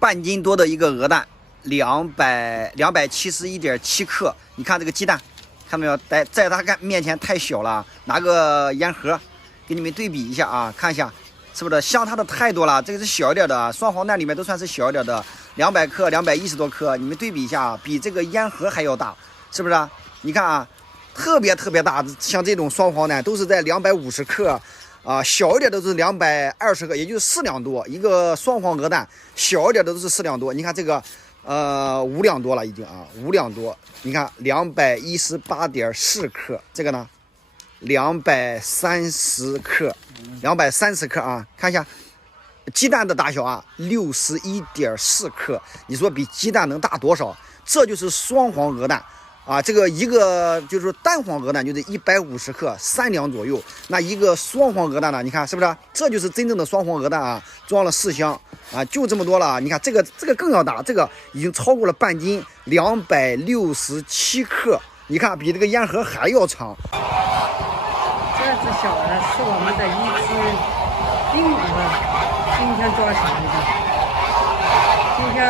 半斤多的一个鹅蛋，271.7克。你看这个鸡蛋，看到没有？在它面前太小了，拿个烟盒给你们对比一下啊，看一下是不是相差的太多了？这个是小一点的，双黄蛋里面都算是小一点的，200克、210多克，你们对比一下，比这个烟盒还要大，是不是？你看啊，特别大，像这种双黄蛋都是在250克。小一点都是220克，也就是4两多。一个双黄鹅蛋，小一点的都是4两多。你看这个，5两多了已经啊，5两多。你看218.4克，这个呢230克，230克啊。看一下鸡蛋的大小啊，61.4克。你说比鸡蛋能大多少？这就是双黄鹅蛋。这个一个就是单黄鹅蛋就是150克，3两左右。那一个双黄鹅蛋呢？你看是不是？这就是真正的双黄鹅蛋啊！装了4箱啊，就这么多了。你看这个更要大，这个已经超过了半斤，267克。你看比这个烟盒还要长。这只小鹅是我们的一只病鹅，今天抓起来的。今天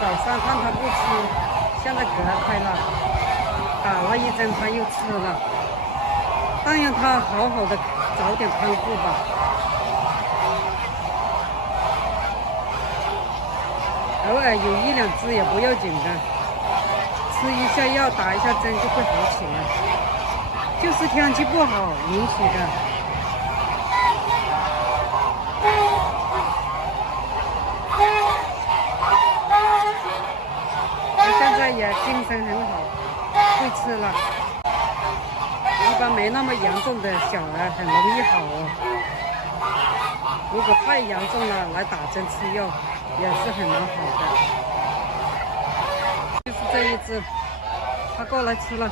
早上看它不吃，现在隔开了。打了1针，他又吃了，但让他好好的早点康复吧。偶尔有1两只也不要紧的，吃一下药，打一下针就会好起来。就是天气不好引起的。他现在也精神很好。会吃了，一般没那么严重的小儿很容易好哦。如果太严重了，来打针吃药也是很难好的。就是这一只，它过来吃了。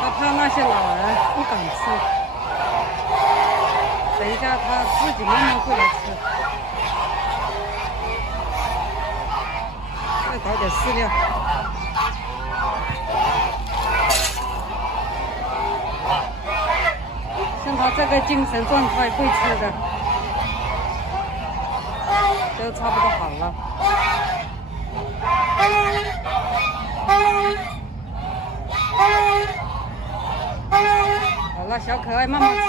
它怕那些老儿不敢吃，等一下它自己慢慢会来吃。再搞点饲料。像他这个精神状态会吃的，都差不多好了。好了，小可爱慢慢吃啊。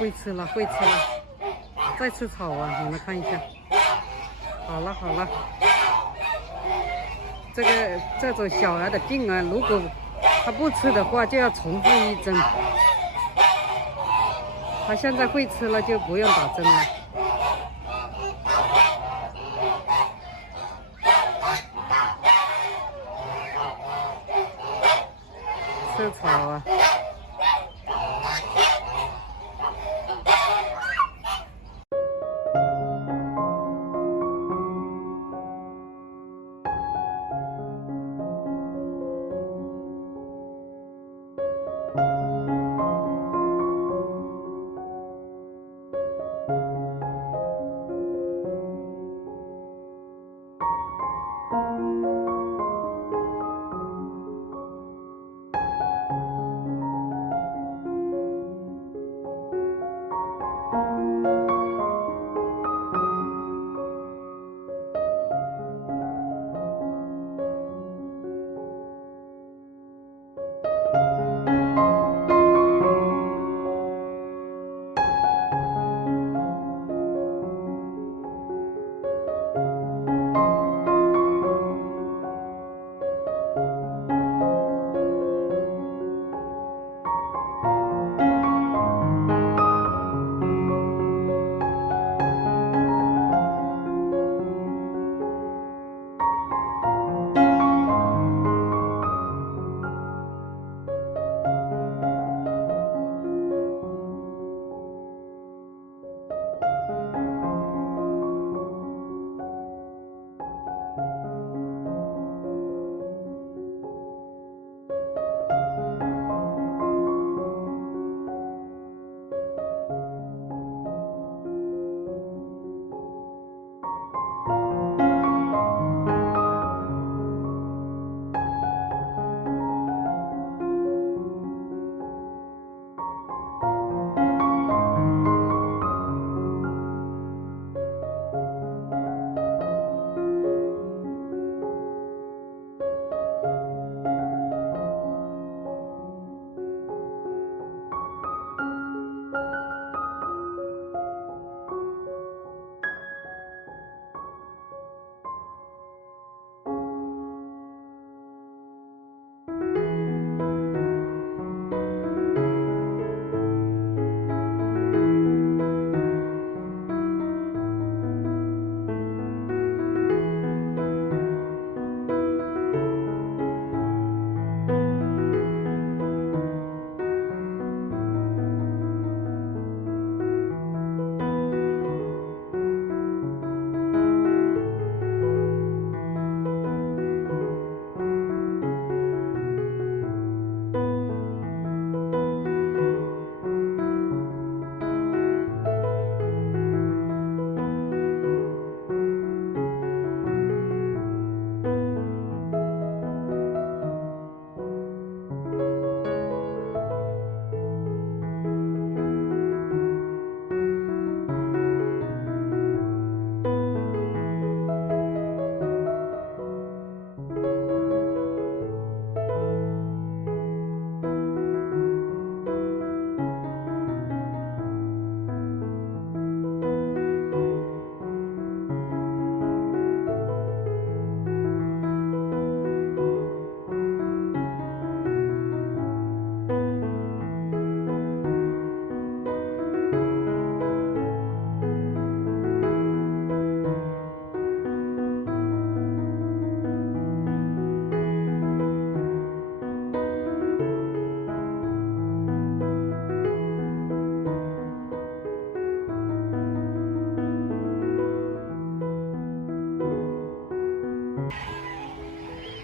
会吃了，会吃了。再吃草啊，你们看一下。好了好了，这种小儿的病啊，如果他不吃的话，就要重复1针。他现在会吃了，就不用打针了。吃草啊。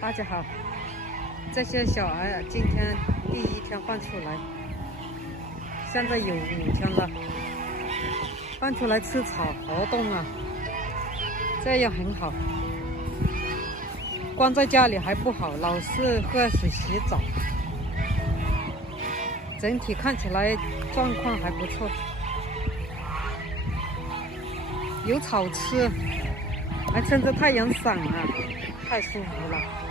大家好，这些小孩今天第一天放出来，现在有5天了，放出来吃草活动啊，这样很好。关在家里还不好，老是喝水洗澡，整体看起来状况还不错，有草吃，还撑着太阳伞啊，太舒服了。